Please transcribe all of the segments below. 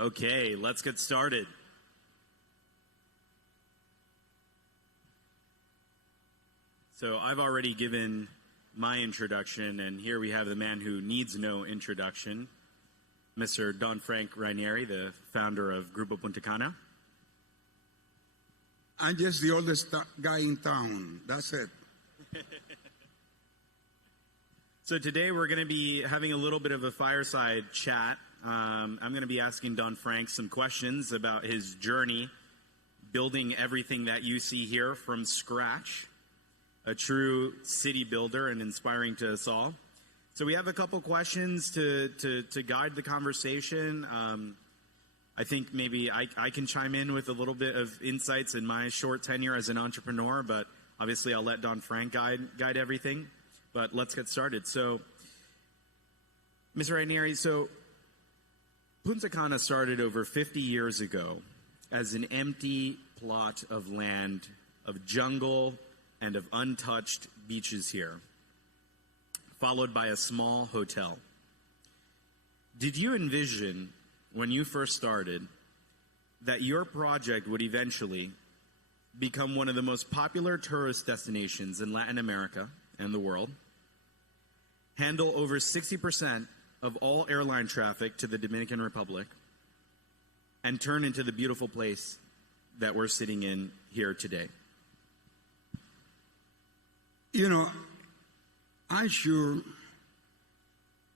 Okay, let's get started. So I've already given my introduction, and here we have the man who needs no introduction, Mr. Don Frank Rainieri, the founder of Grupo Punta Cana. I'm just the oldest guy in town. That's it. So today we're going to be having a little bit of a fireside chat. I'm going to be asking Don Frank some questions about his journey building everything that you see here from scratch. A true city builder and inspiring to us all. So we have a couple questions to guide the conversation. I think maybe I can chime in with a little bit of insights in my short tenure as an entrepreneur, but obviously I'll let Don Frank guide everything. But let's get started. So, Mr. Rainieri, so Punta Cana started over 50 years ago as an empty plot of land, of jungle, and of untouched beaches here, followed by a small hotel. Did you envision, when you first started, that your project would eventually become one of the most popular tourist destinations in Latin America and the world, handle over 60% of all airline traffic to the Dominican Republic, and turn into the beautiful place that we're sitting in here today? You know, I'm sure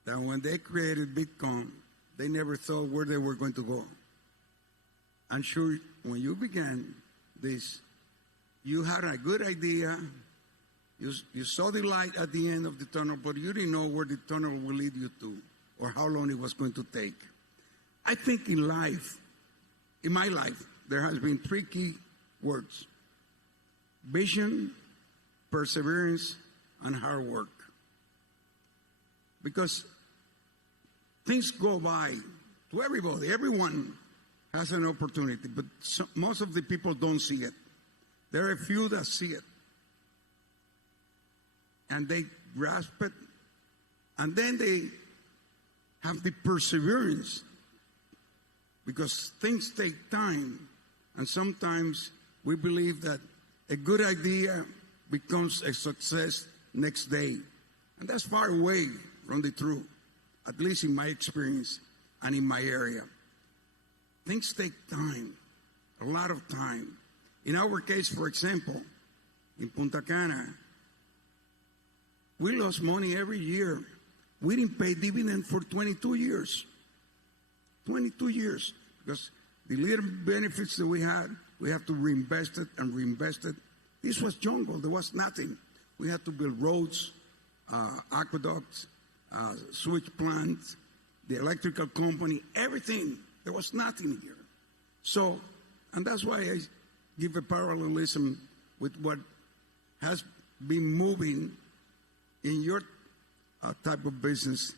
that when they created Bitcoin, they never thought where they were going to go. I'm sure when you began this, you had a good idea. You saw the light at the end of the tunnel, but you didn't know where the tunnel will lead you to or how long it was going to take. I think in life, in my life, there has been three key words: vision, perseverance, and hard work. Because things go by to everybody. Everyone has an opportunity, but most of the people don't see it. There are a few that see it, and they grasp it, and then they have the perseverance, because things take time, and sometimes we believe that a good idea becomes a success next day. And that's far away from the truth, at least in my experience and in my area. Things take time, a lot of time. In our case, for example, in Punta Cana, we lost money every year. We didn't pay dividend for 22 years. 22 years. Because the little benefits that we have to reinvest it and reinvest it. This was jungle. There was nothing. We had to build roads, aqueducts, sewage plants, the electrical company, everything. There was nothing here. So, and that's why I give a parallelism with what has been moving in your type of business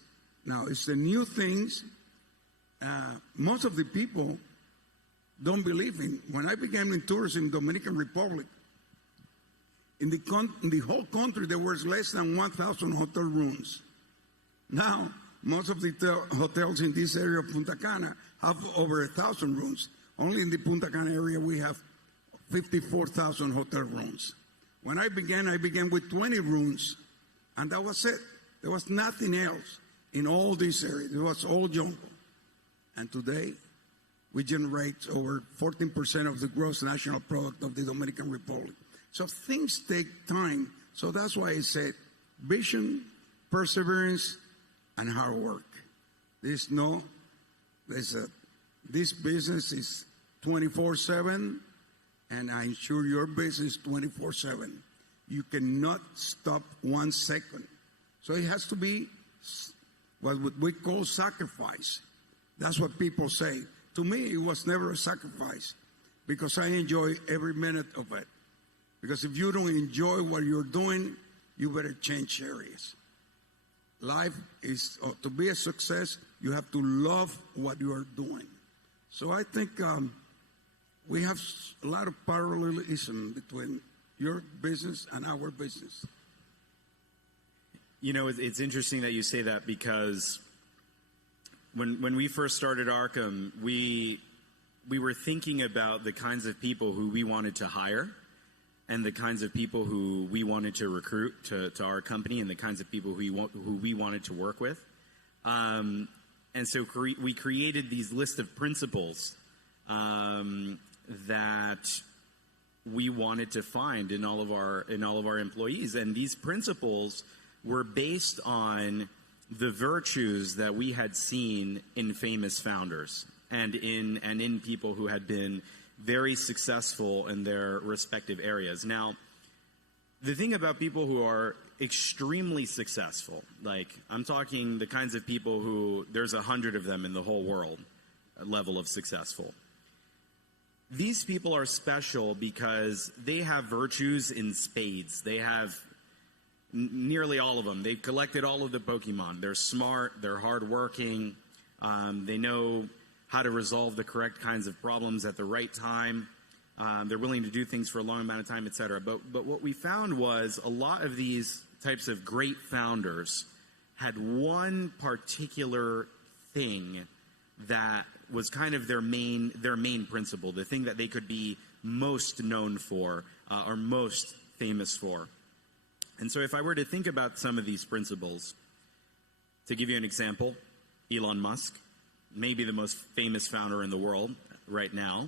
now. It's the new things. Most of the people don't believe in. When I began in tourism in Dominican Republic, in the whole country, there was less than 1,000 hotel rooms. Now, most of the hotels in this area of Punta Cana have over 1,000 rooms. Only in the Punta Cana area, we have 54,000 hotel rooms. When I began with 20 rooms, and that was it. There was nothing else in all this area. It was all jungle. And today, we generate over 14% of the gross national product of the Dominican Republic. So things take time. So that's why I said vision, perseverance, and hard work. This business is 24/7, and I'm sure your business is 24/7. You cannot stop 1 second. So it has to be what we call sacrifice. That's what people say. To me, it was never a sacrifice because I enjoy every minute of it. Because if you don't enjoy what you're doing, you better change areas. Life is, to be a success, you have to love what you are doing. So I think we have a lot of parallelism between your business and our business. You know, it's interesting that you say that because when we first started Arkham, we were thinking about the kinds of people who we wanted to hire, and the kinds of people who we wanted to recruit to our company, and the kinds of people who we wanted to work with. And so we created these list of principles that we wanted to find in all of our employees, and these principles were based on the virtues that we had seen in famous founders and in people who had been very successful in their respective areas. Now, the thing about people who are extremely successful, like I'm talking the kinds of people who there's 100 of them in the whole world, level of successful. These people are special because they have virtues in spades. They have nearly all of them. They've collected all of the Pokemon. They're smart. They're hardworking. They know how to resolve the correct kinds of problems at the right time. They're willing to do things for a long amount of time, etc. But what we found was a lot of these types of great founders had one particular thing that was kind of their main principle, the thing that they could be most known for or most famous for. And so if I were to think about some of these principles, to give you an example, Elon Musk, maybe the most famous founder in the world right now,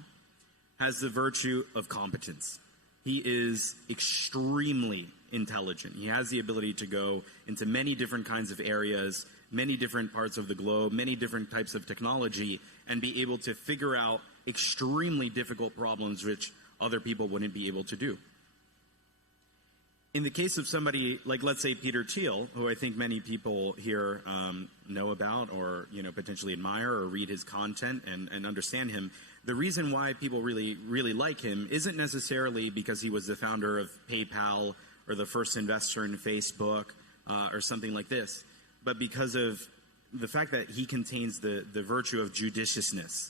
has the virtue of competence. He is extremely intelligent. He has the ability to go into many different kinds of areas, many different parts of the globe, many different types of technology, and be able to figure out extremely difficult problems which other people wouldn't be able to do. In the case of somebody like, let's say, Peter Thiel, who I think many people here know about or potentially admire or read his content and understand him, the reason why people really like him isn't necessarily because he was the founder of PayPal or the first investor in Facebook or something like this, but because of the fact that he contains the virtue of judiciousness,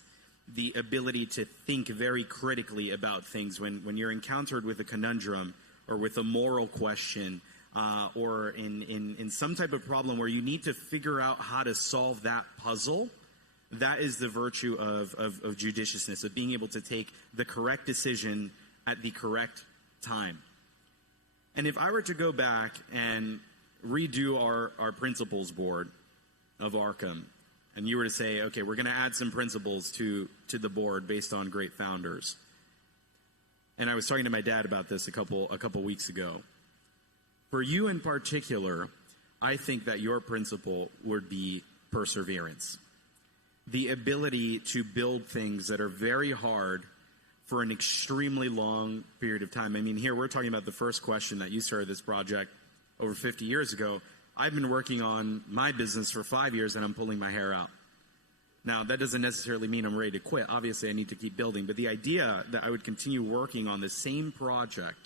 the ability to think very critically about things when you're encountered with a conundrum or with a moral question, or in some type of problem where you need to figure out how to solve that puzzle. That is the virtue of judiciousness, of being able to take the correct decision at the correct time. And if I were to go back and redo our principles board of Arkham, and you were to say, okay, we're going to add some principles to the board based on great founders. And I was talking to my dad about this a couple weeks ago. For you in particular, I think that your principle would be perseverance. The ability to build things that are very hard for an extremely long period of time. I mean, here we're talking about the first question that you started this project over 50 years ago. I've been working on my business for 5 years and I'm pulling my hair out. Now, that doesn't necessarily mean I'm ready to quit. Obviously, I need to keep building. But the idea that I would continue working on the same project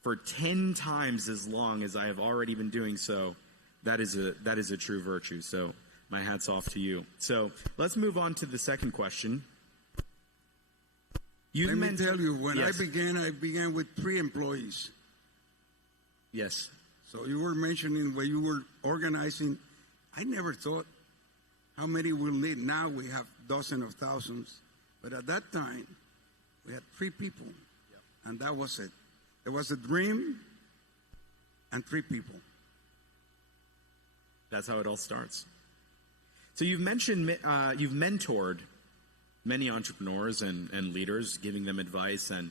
for 10 times as long as I have already been doing so, that is a true virtue. So my hat's off to you. So let's move on to the second question. Let me tell you, when I began with 3 employees. Yes. So you were mentioning when you were organizing, I never thought how many we'll need. Now we have dozens of thousands. But at that time, we had 3 people. Yep. And that was it. There was a dream and 3 people. That's how it all starts. So you've mentioned, you've mentored many entrepreneurs and leaders, giving them advice and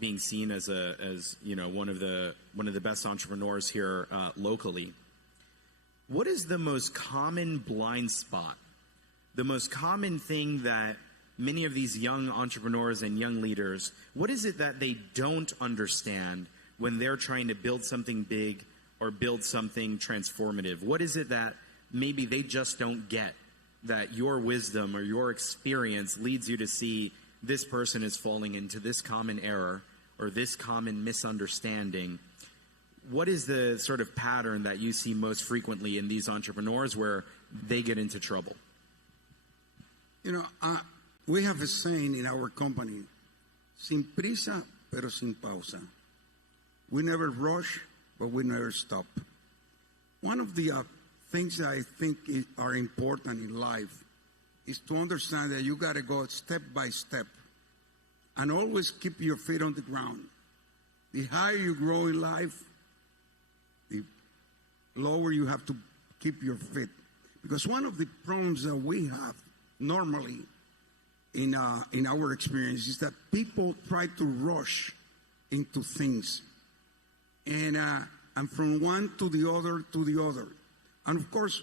being seen as one of the best entrepreneurs here locally. What is the most common blind spot? The most common thing that many of these young entrepreneurs and young leaders, what is it that they don't understand when they're trying to build something big or build something transformative? What is it that maybe they just don't get, that your wisdom or your experience leads you to see this person is falling into this common error or this common misunderstanding? What is the sort of pattern that you see most frequently in these entrepreneurs where they get into trouble? We have a saying in our company, sin prisa, pero sin pausa. We never rush, but we never stop. One of the things that I think are important in life is to understand that you got to go step by step and always keep your feet on the ground. The higher you grow in life, the lower you have to keep your feet. Because one of the problems that we have normally in our experience is that people try to rush into things. And from one to the other to the other. And of course,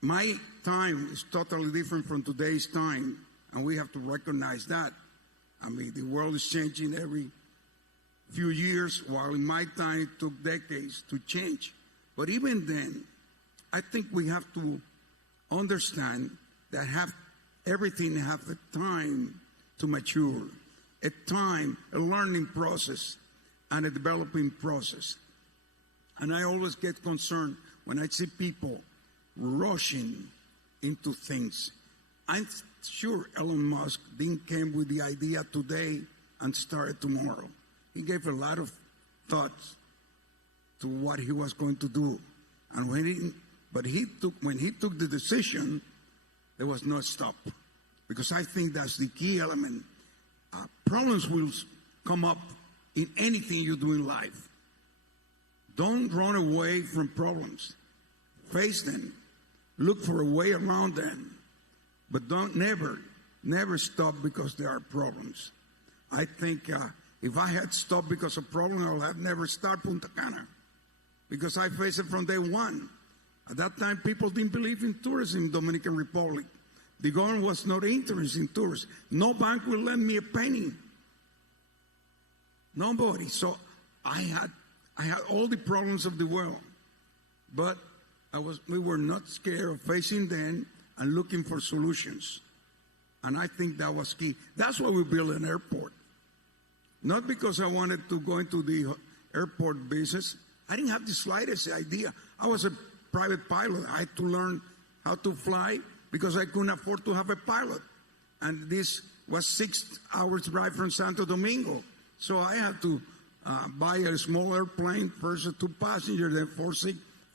my time is totally different from today's time, and we have to recognize that. I mean, the world is changing every few years, while in my time it took decades to change. But even then, I think we have to understand that everything has a time to mature, a learning process, and a developing process. And I always get concerned when I see people rushing into things. I'm sure Elon Musk didn't come with the idea today and started tomorrow. He gave a lot of thoughts to what he was going to do. And when he took the decision, there was no stop. Because I think that's the key element. Problems will come up in anything you do in life. Don't run away from problems. Face them. Look for a way around them. But don't never stop because there are problems. I think if I had stopped because of problems, I would have never started Punta Cana. Because I faced it from day one. At that time, people didn't believe in tourism in Dominican Republic. The government was not interested in tourism. No bank will lend me a penny. Nobody. So I had all the problems of the world. But we were not scared of facing them and looking for solutions. And I think that was key. That's why we built an airport. Not because I wanted to go into the airport business. I didn't have the slightest idea. I was a private pilot. I had to learn how to fly because I couldn't afford to have a pilot. And this was 6 hours drive from Santo Domingo. So I had to buy a small airplane, first 2 passengers, then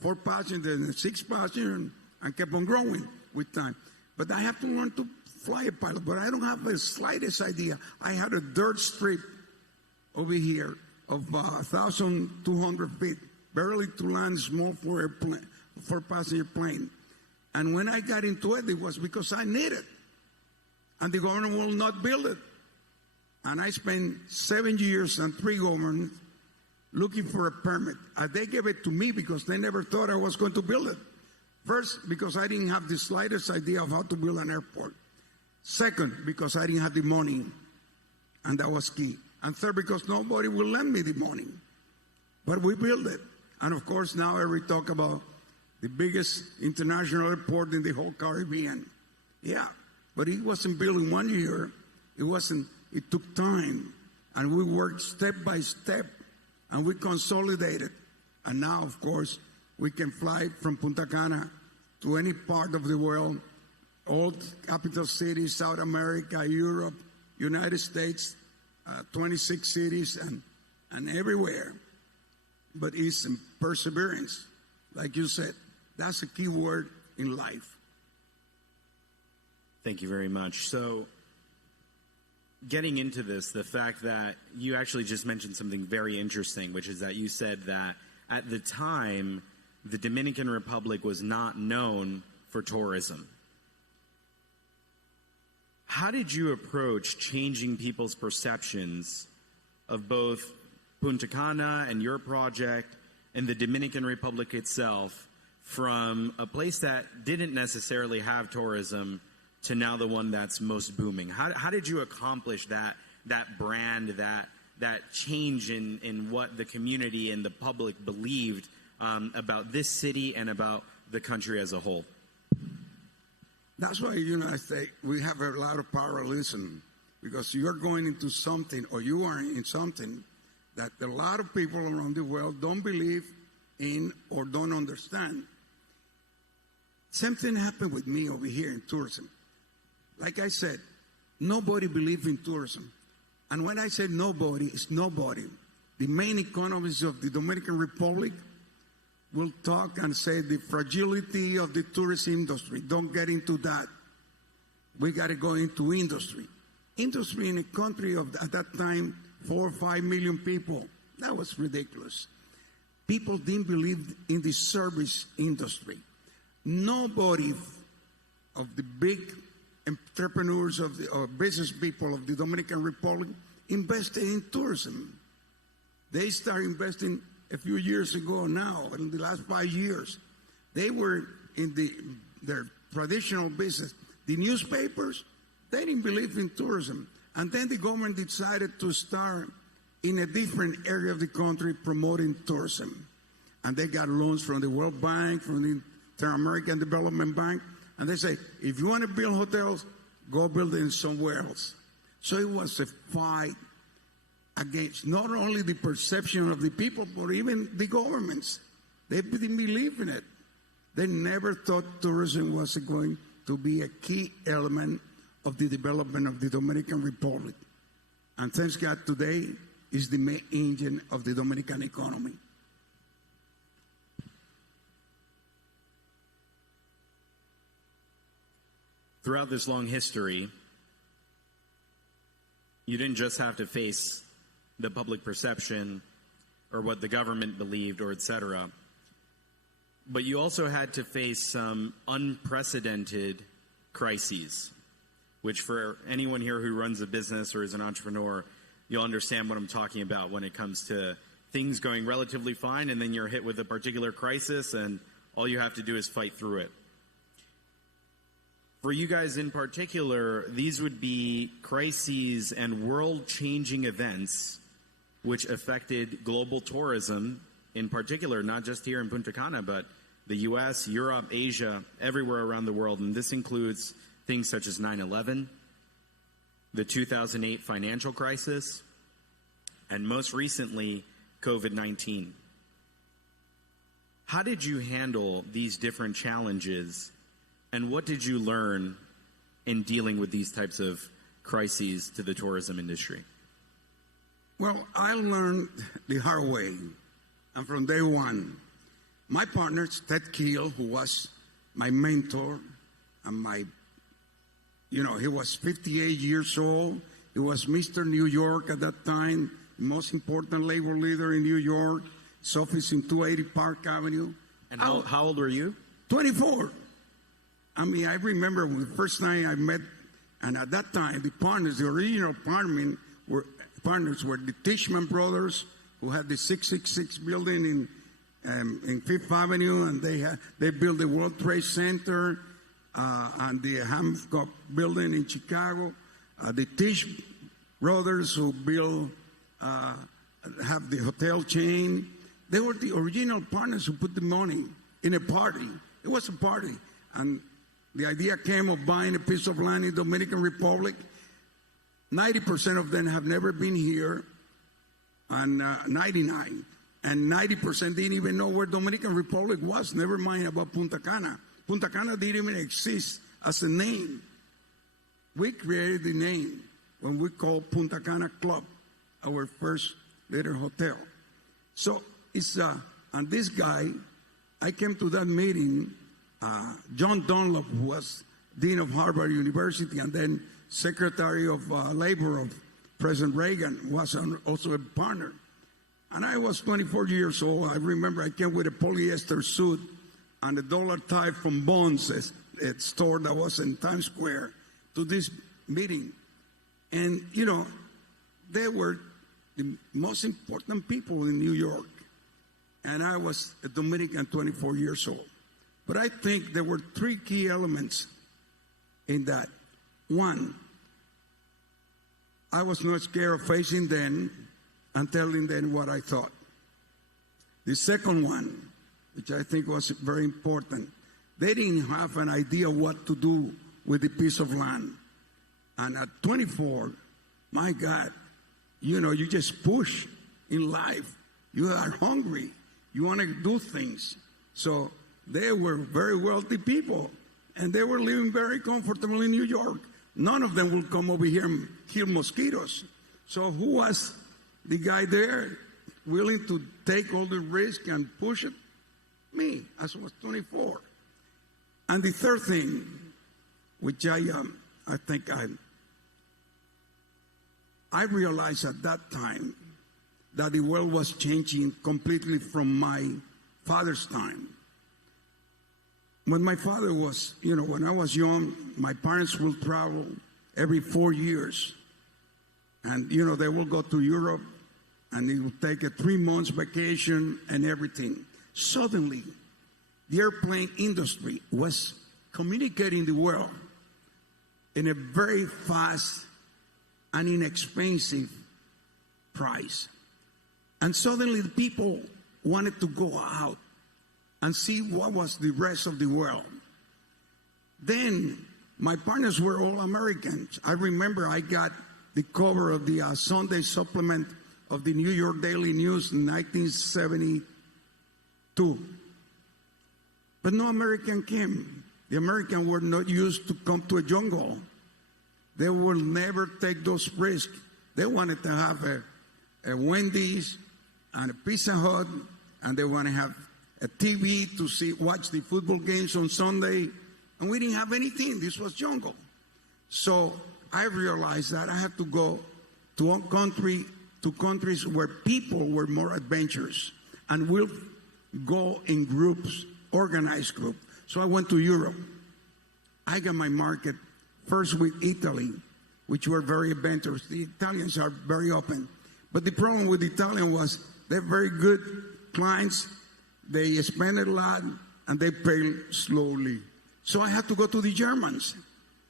4 passengers, then 6 passengers, and kept on growing with time. But I have to learn to fly a pilot, but I don't have the slightest idea. I had a dirt strip over here of 1,200 feet, barely to land small for passenger plane. And when I got into it, it was because I needed it. And the government will not build it. And I spent 7 years and 3 governments looking for a permit. And they gave it to me because they never thought I was going to build it. First, because I didn't have the slightest idea of how to build an airport. Second, because I didn't have the money. And that was key. And third, because nobody will lend me the money. But we built it. And of course, now we talk about the biggest international airport in the whole Caribbean. Yeah, but it wasn't built in 1 year. It took time. And we worked step by step. And we consolidated. And now, of course, we can fly from Punta Cana to any part of the world, all capital cities, South America, Europe, United States, 26 cities, and everywhere. But it's perseverance. Like you said, that's a key word in life. Thank you very much. So, getting into this, the fact that you actually just mentioned something very interesting, which is that you said that at the time, the Dominican Republic was not known for tourism. How did you approach changing people's perceptions of both Punta Cana and your project and the Dominican Republic itself from a place that didn't necessarily have tourism to now the one that's most booming? How did you accomplish that brand, that change in what the community and the public believed about this city and about the country as a whole? That's why, I say we have a lot of parallelism, because you're going into something, or you are in something that a lot of people around the world don't believe in or don't understand. Something happened with me over here in tourism. Like I said, nobody believed in tourism. And when I say nobody, it's nobody. The main economies of the Dominican Republic will talk and say the fragility of the tourist industry. Don't get into that. We got to go into industry. Industry in a country of, at that time, 4 or 5 million people. That was ridiculous. People didn't believe in the service industry. Nobody of the big entrepreneurs or business people of the Dominican Republic invested in tourism. They started investing a few years ago now, in the last 5 years. They were in their traditional business. The newspapers, they didn't believe in tourism. And then the government decided to start in a different area of the country promoting tourism. And they got loans from the World Bank, from the Inter-American Development Bank. And they say, if you want to build hotels, go build it somewhere else. So it was a fight against not only the perception of the people, but even the governments. They didn't believe in it. They never thought tourism was going to be a key element of the development of the Dominican Republic. And thanks God today is the main engine of the Dominican economy. Throughout this long history, you didn't just have to face the public perception or what the government believed or etc., but you also had to face some unprecedented crises, which for anyone here who runs a business or is an entrepreneur, you'll understand what I'm talking about when it comes to things going relatively fine and then you're hit with a particular crisis and all you have to do is fight through it. For you guys in particular, these would be crises and world-changing events which affected global tourism in particular, not just here in Punta Cana, but the U.S., Europe, Asia, everywhere around the world. And this includes things such as 9/11, the 2008 financial crisis, and most recently, COVID-19. How did you handle these different challenges, and what did you learn in dealing with these types of crises to the tourism industry? Well, I learned the hard way, and from day one. My partner, Ted Keel, who was my mentor, and he was 58 years old. He was Mr. New York at that time, the most important labor leader in New York. His office in 280 Park Avenue. And how old were you? 24. I mean, I remember the first time I met, and at that time, the original partners were the Tishman brothers, who had the 666 building in Fifth Avenue, and they built the World Trade Center and the Hancock building in Chicago. The Tish brothers who have the hotel chain. They were the original partners who put the money in a party. It was a party, and the idea came of buying a piece of land in Dominican Republic. 90% of them have never been here, and 99%. And 90% didn't even know where Dominican Republic was, never mind about Punta Cana. Punta Cana didn't even exist as a name. We created the name when we called Punta Cana Club our first little hotel. So and this guy, I came to that meeting, John Dunlop, who was Dean of Harvard University and then Secretary of Labor of President Reagan, was also a partner. And I was 24 years old. I remember I came with a polyester suit and a dollar tie from Bonds, a store that was in Times Square, to this meeting. And, they were the most important people in New York. And I was a Dominican, 24 years old. But I think there were 3 key elements in that. One, I was not scared of facing them and telling them what I thought. The second one, which I think was very important, they didn't have an idea what to do with the piece of land. And at 24, my God, you just push in life. You are hungry. You want to do things. So they were very wealthy people, and they were living very comfortable in New York. None of them will come over here and kill mosquitoes. So who was the guy there willing to take all the risk and push it? Me, I was 24. And the third thing, which I think I realized at that time that the world was changing completely from my father's time. When my father was, when I was young, my parents will travel every 4 years. And, they will go to Europe and they will take a 3 months vacation and everything. Suddenly, the airplane industry was communicating the world in a very fast and inexpensive price. And suddenly the people wanted to go out and see what was the rest of the world. Then my partners were all Americans. I remember I got the cover of the Sunday supplement of the New York Daily News in 1972. But no American came. The Americans were not used to come to a jungle. They will never take those risks. They wanted to have a Wendy's and a Pizza Hut, and they want to have a TV to watch the football games on Sunday. And we didn't have anything. This was jungle. So I realized that I had to go to countries where people were more adventurous, and we'll go in groups, organized group. So I went to Europe. I got my market first with Italy, which were very adventurous. The Italians are very open. But the problem with Italian was they're very good clients. They spend a lot and they pay slowly. So I had to go to the Germans.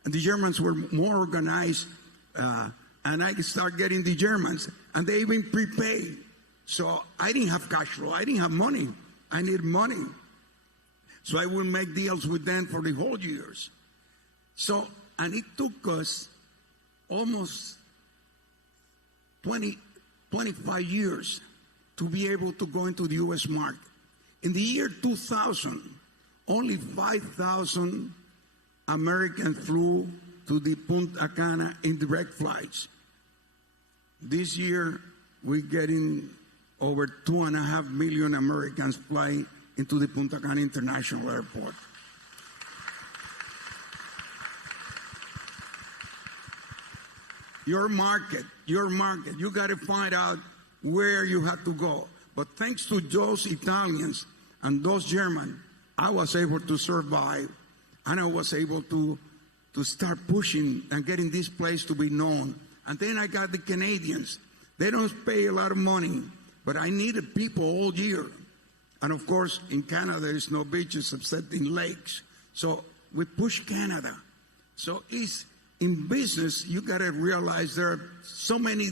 And the Germans were more organized. And I started getting the Germans. And they even prepaid. So I didn't have cash flow. I didn't have money. I needed money. So I would make deals with them for the whole years. So, and it took us almost 25 years to be able to go into the U.S. market. In the year 2000, only 5,000 Americans flew to the Punta Cana in direct flights. This year, we're getting over 2.5 million Americans flying into the Punta Cana International Airport. Your market, you got to find out where you have to go. But thanks to those Italians and those Germans, I was able to survive, and I was able to start pushing and getting this place to be known. And then I got the Canadians. They don't pay a lot of money, but I needed people all year. And of course, in Canada, there is no beaches except in lakes. So we push Canada. So in business, you got to realize there are so many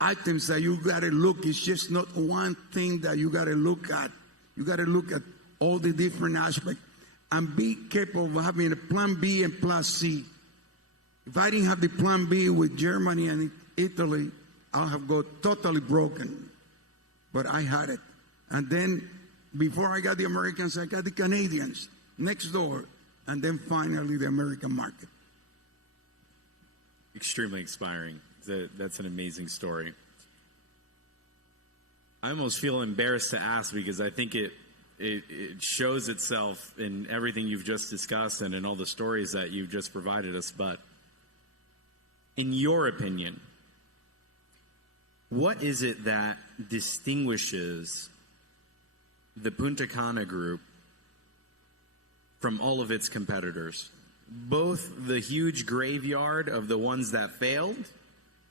items that you got to look. It's just not one thing that you got to look at. You got to look at all the different aspects and be capable of having a plan B and plan C. If I didn't have the plan B with Germany and Italy, I'll have got totally broken. But I had it. And then before I got the Americans, I got the Canadians next door. And then finally the American market. Extremely inspiring. That's an amazing story. I almost feel embarrassed to ask because I think it shows itself in everything you've just discussed and in all the stories that you've just provided us. But in your opinion, what is it that distinguishes the Punta Cana group from all of its competitors? Both the huge graveyard of the ones that failed,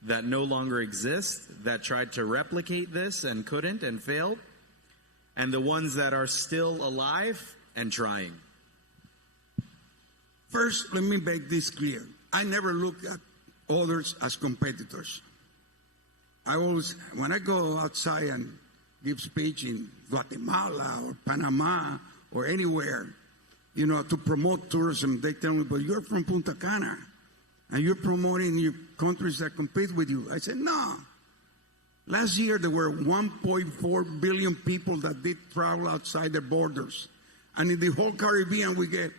that no longer exist, that tried to replicate this and couldn't and failed, and the ones that are still alive and trying. First, let me make this clear. I never look at others as competitors. I always, when I go outside and give speech in Guatemala or Panama or anywhere, to promote tourism, they tell me, but you're from Punta Cana, and you're promoting your countries that compete with you. I said, no. Last year, there were 1.4 billion people that did travel outside their borders. And in the whole Caribbean, we get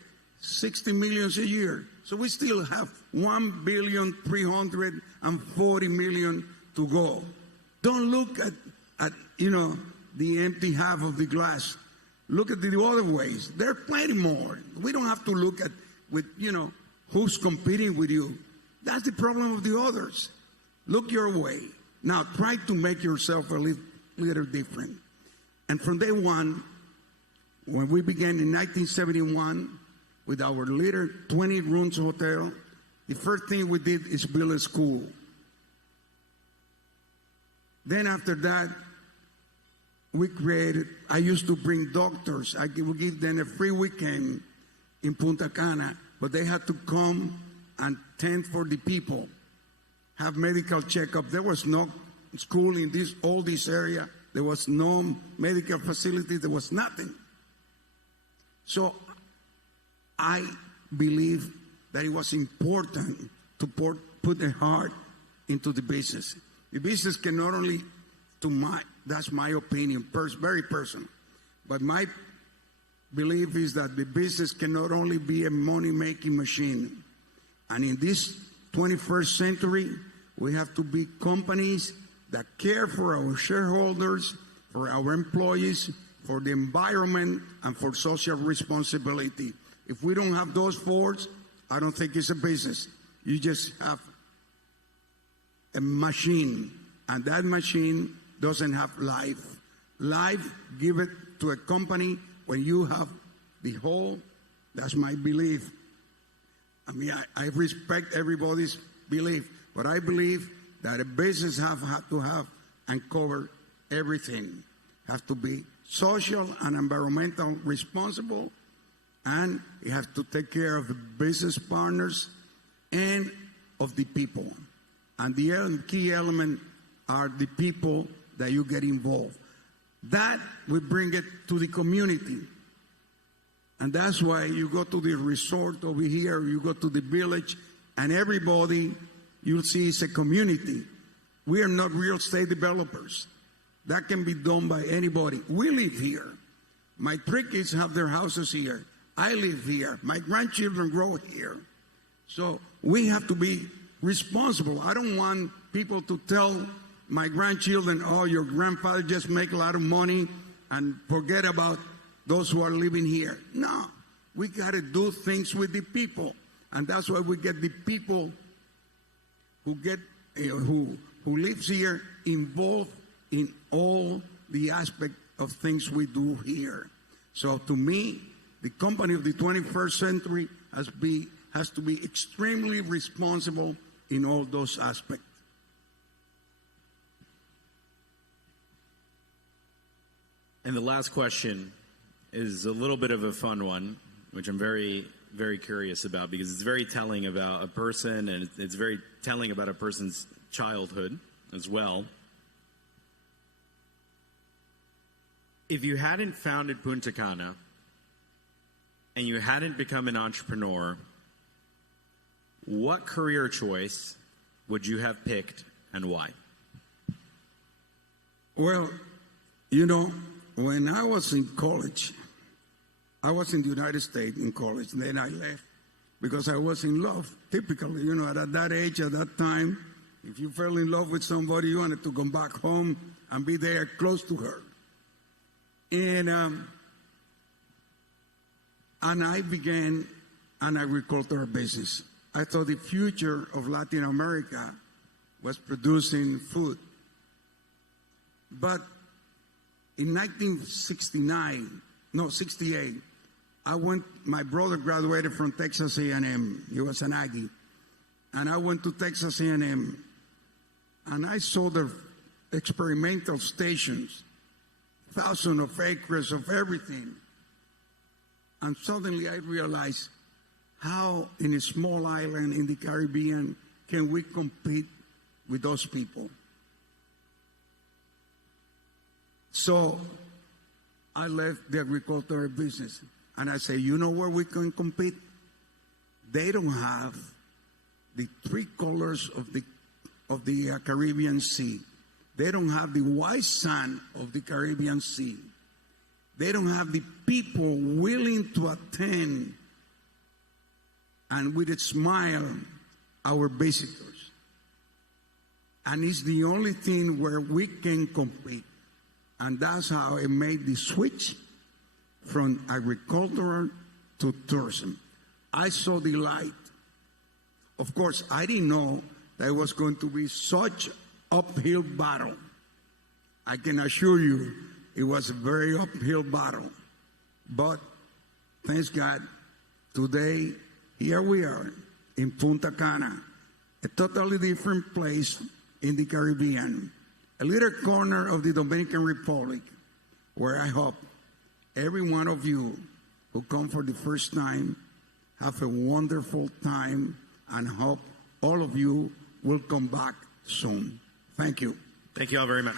60 million a year. So we still have 1,340,000,000 to go. Don't look at the empty half of the glass. Look at the other ways. There are plenty more. We don't have to look at who's competing with you. That's the problem of the others. Look your way. Now try to make yourself a little different. And from day one, when we began in 1971 with our little 20 rooms hotel, the first thing we did is build a school. Then after that, I used to bring doctors. I would give them a free weekend in Punta Cana, but they had to come and tend for the people, have medical checkup. There was no school in all this area. There was no medical facility. There was nothing. So I believe that it was important to put a heart into the business. The business can not only, that's my opinion, very personal, but my belief is that the business can not only be a money-making machine. And in this 21st century, we have to be companies that care for our shareholders, for our employees, for the environment, and for social responsibility. If we don't have those four, I don't think it's a business. You just have a machine, and that machine doesn't have life. Life, give it to a company when you have the whole. That's my belief. I mean, I respect everybody's belief, but I believe that a business have to have and cover everything. Have to be social and environmental responsible, and you have to take care of the business partners and of the people. And the key element are the people that you get involved. That will bring it to the community. And that's why you go to the resort over here, you go to the village, and everybody you'll see is a community. We are not real estate developers. That can be done by anybody. We live here. My 3 kids have their houses here. I live here. My grandchildren grow here. So we have to be responsible. I don't want people to tell my grandchildren, oh, your grandfather just make a lot of money and forget about those who are living here. No, we got to do things with the people. And that's why we get the people who lives here involved in all the aspect of things we do here. So to me, the company of the 21st century has to be extremely responsible in all those aspects. And the last question is a little bit of a fun one, which I'm very, very curious about because it's very telling about a person and it's very telling about a person's childhood as well. If you hadn't founded Punta Cana and you hadn't become an entrepreneur, what career choice would you have picked and why? Well, when I was in college, I was in the United States in college, and then I left because I was in love. Typically, at that age, at that time, if you fell in love with somebody, you wanted to come back home and be there close to her. And I began an agricultural business. I thought the future of Latin America was producing food. But in 68, my brother graduated from Texas A&M. He was an Aggie. And I went to Texas A&M, and I saw the experimental stations, thousands of acres of everything. And suddenly I realized how in a small island in the Caribbean can we compete with those people. So I left the agricultural business and I say, you know where we can compete? They don't have the 3 colors of the Caribbean Sea. They don't have the white sand of the Caribbean Sea. They don't have the people willing to attend and with a smile our visitors. And it's the only thing where we can compete. And that's how I made the switch from agriculture to tourism. I saw the light. Of course, I didn't know that it was going to be such uphill battle. I can assure you it was a very uphill battle. But thanks God, today, here we are in Punta Cana, a totally different place in the Caribbean, a little corner of the Dominican Republic, where I hope every one of you who come for the first time have a wonderful time, and hope all of you will come back soon. Thank you. Thank you all very much.